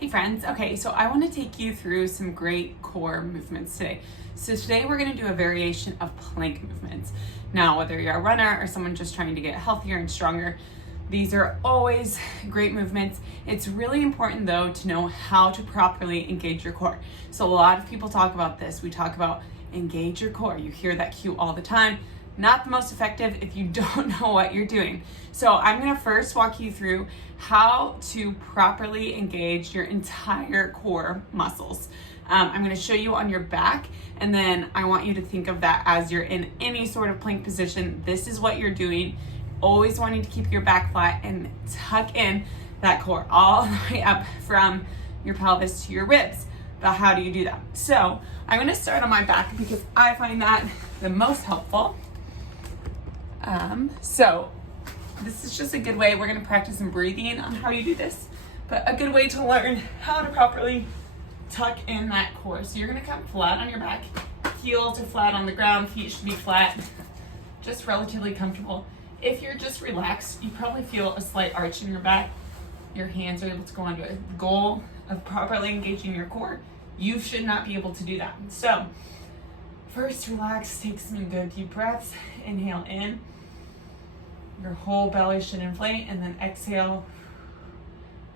Hey friends, okay, so I want to take you through some great core movements today. So today we're going to do a variation of plank movements. Now, whether you're a runner or someone just trying to get healthier and stronger, these are always great movements. It's really important though to know how to properly engage your core. So a lot of people talk about this. We talk about engage your core. You hear that cue all the time. Not the most effective if you don't know what you're doing. So I'm gonna first walk you through how to properly engage your entire core muscles. I'm gonna show you on your back, and then I want you to think of that as you're in any sort of plank position. This is what you're doing. Always wanting to keep your back flat and tuck in that core all the way up from your pelvis to your ribs. But how do you do that? So I'm gonna start on my back because I find that the most helpful. So this is just a good way. We're going to practice some breathing on how you do this, but a good way to learn how to properly tuck in that core. So you're going to come flat on your back, heels are flat on the ground, feet should be flat, just relatively comfortable. If you're just relaxed, you probably feel a slight arch in your back. Your hands are able to go onto a goal of properly engaging your core. You should not be able to do that. So first, relax, take some good deep breaths. Inhale in. Your whole belly should inflate, and then exhale.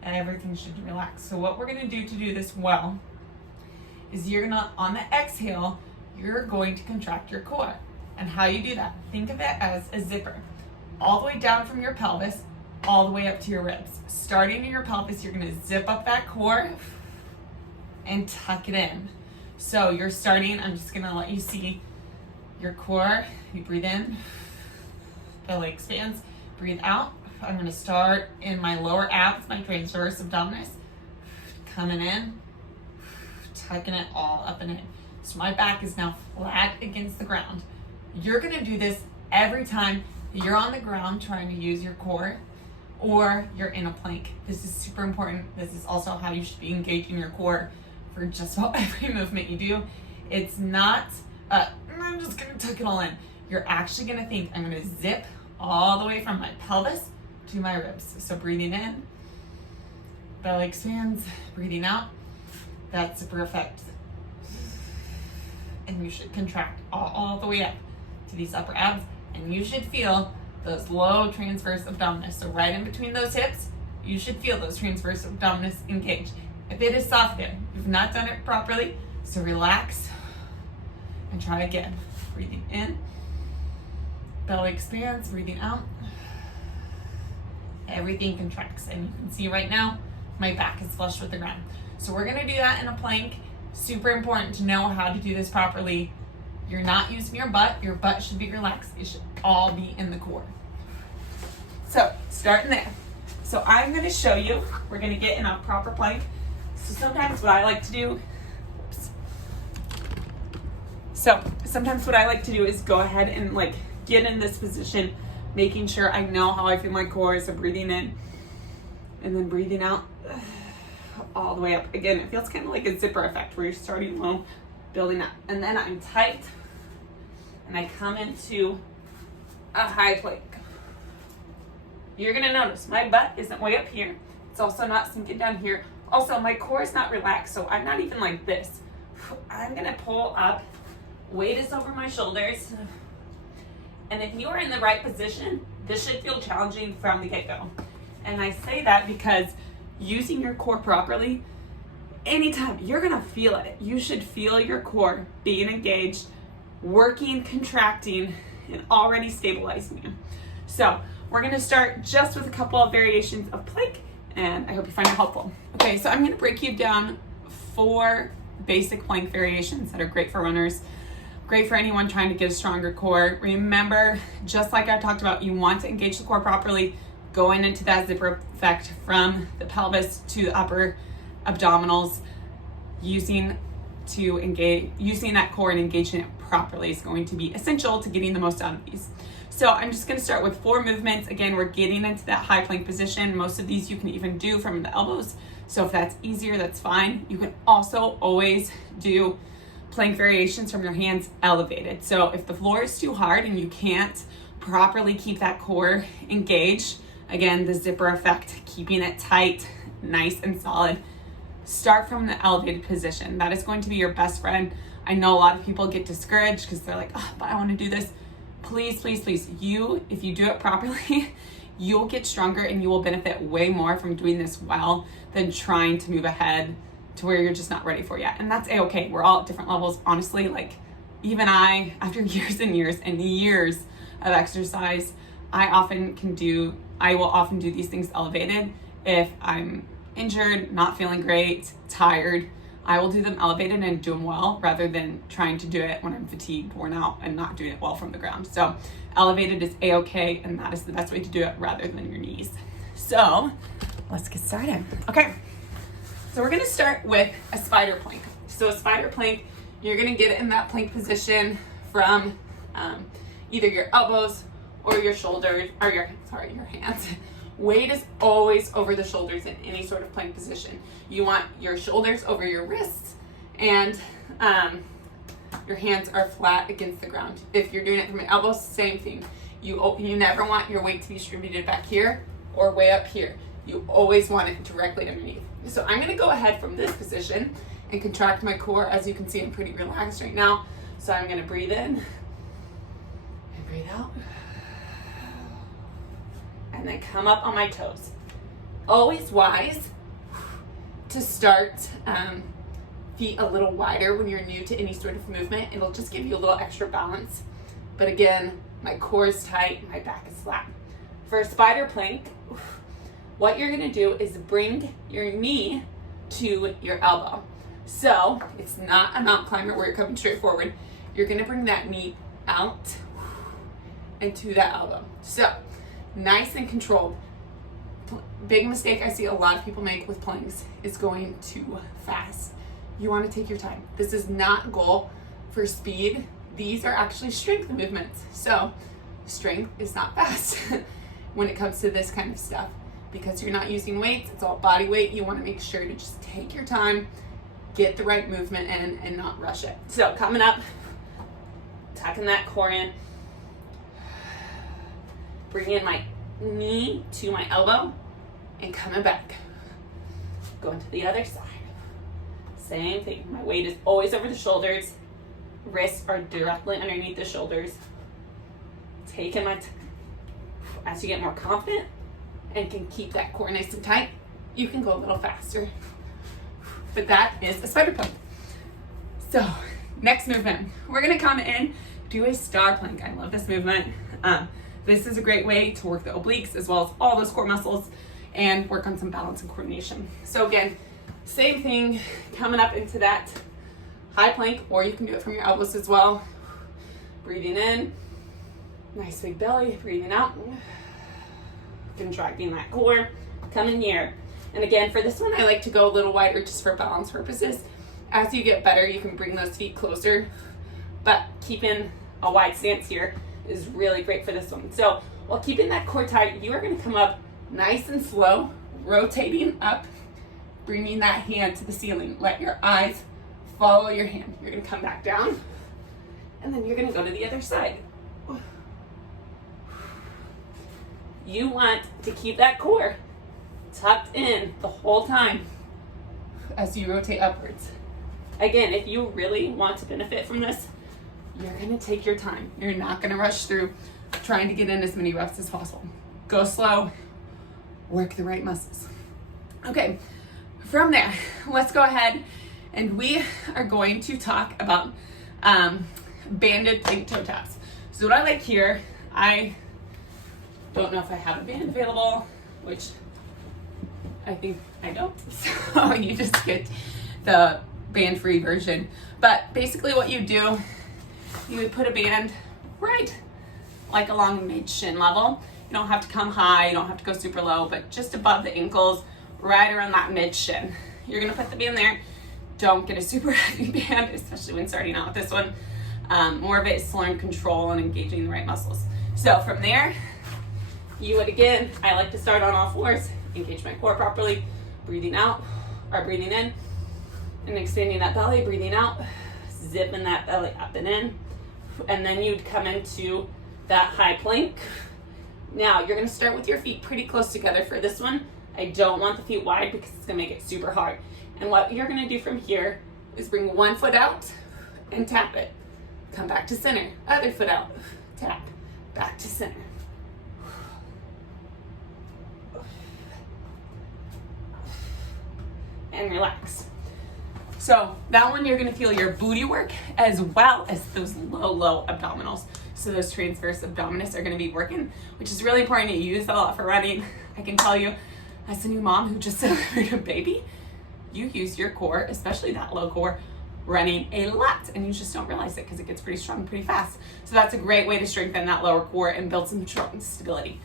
Everything should relax. So what we're gonna do to do this well is you're gonna, on the exhale, you're going to contract your core. And how you do that, think of it as a zipper. All the way down from your pelvis, all the way up to your ribs. Starting in your pelvis, you're gonna zip up that core and tuck it in. So you're starting, I'm just gonna let you see your core. You breathe in, belly expands, breathe out. I'm gonna start in my lower abs, my transverse abdominis, coming in, tucking it all up and in. So my back is now flat against the ground. You're gonna do this every time you're on the ground trying to use your core or you're in a plank. This is super important. This is also how you should be engaging your core for just about every movement you do. It's not, I'm just gonna tuck it all in. You're actually gonna think, I'm gonna zip all the way from my pelvis to my ribs. So breathing in, belly expands, breathing out, that zipper effect. And you should contract all the way up to these upper abs, and you should feel those low transverse abdominis. So right in between those hips, you should feel those transverse abdominis engage. If it is soft there, you've not done it properly, so relax and try again. Breathing in, belly expands, breathing out. Everything contracts, and you can see right now, my back is flush with the ground. So we're gonna do that in a plank. Super important to know how to do this properly. You're not using your butt should be relaxed. It should all be in the core. So starting there. So I'm gonna show you, we're gonna get in a proper plank. So sometimes what I like to do, is go ahead and like get in this position, making sure I know how I feel my core. So breathing in and then breathing out all the way up. Again, it feels kind of like a zipper effect where you're starting low, building up. And then I'm tight and I come into a high plank. You're gonna notice my butt isn't way up here. It's also not sinking down here. Also, my core is not relaxed, so I'm not even like this. I'm gonna pull up, weight is over my shoulders. And if you are in the right position, this should feel challenging from the get-go. And I say that because using your core properly, anytime you're gonna feel it. You should feel your core being engaged, working, contracting, and already stabilizing you. So we're gonna start just with a couple of variations of plank, and I hope you find it helpful. Okay, so I'm gonna break you down 4 basic plank variations that are great for runners, great for anyone trying to get a stronger core. Remember, just like I talked about, you want to engage the core properly, going into that zipper effect from the pelvis to the upper abdominals. Using that core and engaging it properly is going to be essential to getting the most out of these. So I'm just gonna start with 4 movements. Again, we're getting into that high plank position. Most of these you can even do from the elbows. So if that's easier, that's fine. You can also always do plank variations from your hands elevated. So if the floor is too hard and you can't properly keep that core engaged, again, the zipper effect, keeping it tight, nice and solid, start from the elevated position. That is going to be your best friend. I know a lot of people get discouraged because they're like, oh, but I want to do this. Please, please, please, if you do it properly, you'll get stronger and you will benefit way more from doing this well than trying to move ahead to where you're just not ready for yet. And that's a-okay. We're all at different levels. Honestly, like even I, after years and years and years of exercise, I will often do these things elevated. If I'm injured, not feeling great, tired, I will do them elevated and do them well rather than trying to do it when I'm fatigued, worn out, and not doing it well from the ground. So elevated is a-okay, and that is the best way to do it rather than your knees. So let's get started. Okay, so we're gonna start with a spider plank. So a spider plank, you're gonna get in that plank position from either your elbows or your shoulders, or your hands. Weight is always over the shoulders in any sort of plank position. You want your shoulders over your wrists, and your hands are flat against the ground. If you're doing it from your elbows, same thing. You never want your weight to be distributed back here or way up here. You always want it directly underneath. So I'm gonna go ahead from this position and contract my core. As you can see, I'm pretty relaxed right now. So I'm gonna breathe in and breathe out. And then come up on my toes. Always wise to start feet a little wider when you're new to any sort of movement. It'll just give you a little extra balance. But again, my core is tight, my back is flat. For a spider plank, what you're gonna do is bring your knee to your elbow. So it's not a mountain climber where you're coming straight forward. You're gonna bring that knee out and to that elbow. So nice and controlled. Big mistake I see a lot of people make with planks is going too fast. You want to take your time. This is not goal for speed. These are actually strength movements. So strength is not fast when it comes to this kind of stuff, because you're not using weights. It's all body weight. You want to make sure to just take your time, get the right movement in, and not rush it. So coming up, tucking that core in, bringing my knee to my elbow and coming back. Going to the other side. Same thing. My weight is always over the shoulders. Wrists are directly underneath the shoulders. Taking my time. As you get more confident and can keep that core nice and tight, you can go a little faster. But that is a spider plank. So next movement, we're gonna come in, do a star plank. I love this movement. This is a great way to work the obliques as well as all those core muscles and work on some balance and coordination. So again, same thing, coming up into that high plank, or you can do it from your elbows as well. Breathing in, nice big belly, breathing out, contracting that core, coming here. And again, for this one, I like to go a little wider just for balance purposes. As you get better, you can bring those feet closer, but keeping a wide stance here is really great for this one. So while keeping that core tight, you are gonna come up nice and slow, rotating up, bringing that hand to the ceiling. Let your eyes follow your hand. You're gonna come back down, and then you're gonna go to the other side. You want to keep that core tucked in the whole time as you rotate upwards. Again, if you really want to benefit from this, you're gonna take your time. You're not gonna rush through trying to get in as many reps as possible. Go slow, work the right muscles. Okay, from there, let's go ahead and we are going to talk about banded plank toe taps. So what I like here, I don't know if I have a band available, which I think I don't. So you just get the band-free version. But basically what you do, you would put a band right like along mid-shin level. You don't have to come high, you don't have to go super low, but just above the ankles, right around that mid-shin. You're gonna put the band there. Don't get a super heavy band, especially when starting out with this one. More of it is learn control and engaging the right muscles. So from there, you would again, I like to start on all fours, engage my core properly, breathing out, or breathing in, and expanding that belly, breathing out, zipping that belly up and in, and then you'd come into that high plank. Now you're gonna start with your feet pretty close together for this one. I don't want the feet wide because it's gonna make it super hard. And what you're gonna do from here is bring one foot out and tap it. Come back to center. Other foot out, tap, back to center. And relax. So that one, you're gonna feel your booty work as well as those low abdominals. So those transverse abdominis are gonna be working, which is really important to use a lot for running. I can tell you, as a new mom who just delivered a baby, you use your core, especially that low core, running a lot, and you just don't realize it because it gets pretty strong pretty fast. So that's a great way to strengthen that lower core and build some strong stability.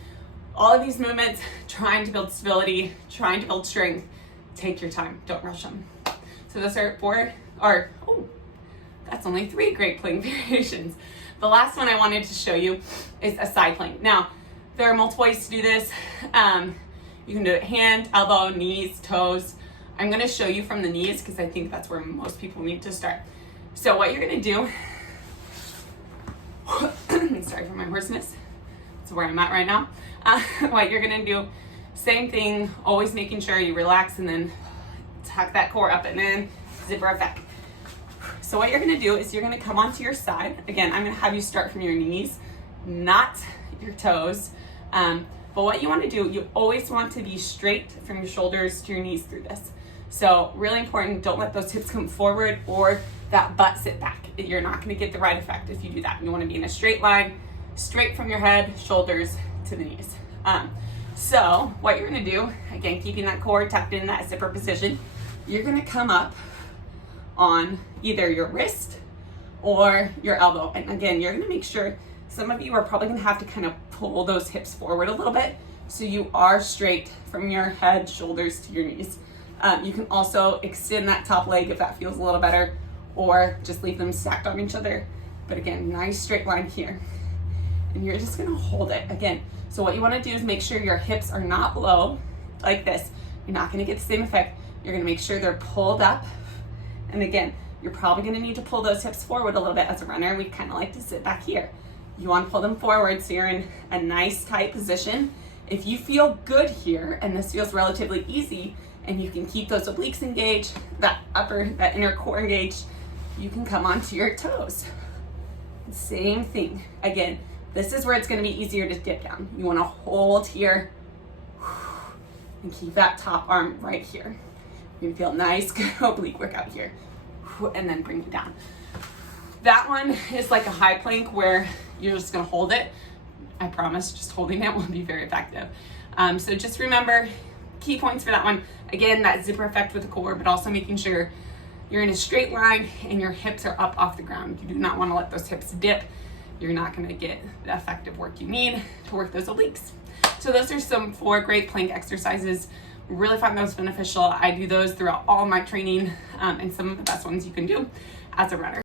All of these movements, trying to build stability, trying to build strength, take your time, don't rush them. So those are that's only 3 great plank variations. The last one I wanted to show you is a side plank. Now, there are multiple ways to do this. You can do it hand, elbow, knees, toes. I'm gonna show you from the knees because I think that's where most people need to start. So what you're gonna do, sorry for my hoarseness, that's where I'm at right now. What you're gonna do, same thing, always making sure you relax and then tuck that core up and then zipper effect. So what you're gonna do is you're gonna come onto your side. Again, I'm gonna have you start from your knees, not your toes. But what you wanna do, you always want to be straight from your shoulders to your knees through this. So really important, don't let those hips come forward or that butt sit back. You're not gonna get the right effect if you do that. You wanna be in a straight line, straight from your head, shoulders to the knees. So what you're gonna do, again, keeping that core tucked in that zipper position, you're gonna come up on either your wrist or your elbow. And again, you're gonna make sure, some of you are probably gonna have to kind of pull those hips forward a little bit so you are straight from your head, shoulders to your knees. You can also extend that top leg if that feels a little better, or just leave them stacked on each other. But again, nice straight line here. And you're just gonna hold it. Again, so what you wanna do is make sure your hips are not low like this. You're not gonna get the same effect. You're gonna make sure they're pulled up. And again, you're probably gonna need to pull those hips forward a little bit. As a runner, we kind of like to sit back here. You wanna pull them forward so you're in a nice tight position. If you feel good here, and this feels relatively easy, and you can keep those obliques engaged, that inner core engaged, you can come onto your toes. Same thing. Again, this is where it's gonna be easier to dip down. You wanna hold here and keep that top arm right here. You're gonna feel nice, good oblique workout here. And then bring it down. That one is like a high plank where you're just gonna hold it. I promise, just holding it will be very effective. So just remember, key points for that one. Again, that zipper effect with the core, but also making sure you're in a straight line and your hips are up off the ground. You do not wanna let those hips dip. You're not gonna get the effective work you need to work those obliques. So those are some 4 great plank exercises. Really find those beneficial. I do those throughout all my training, and some of the best ones you can do as a runner.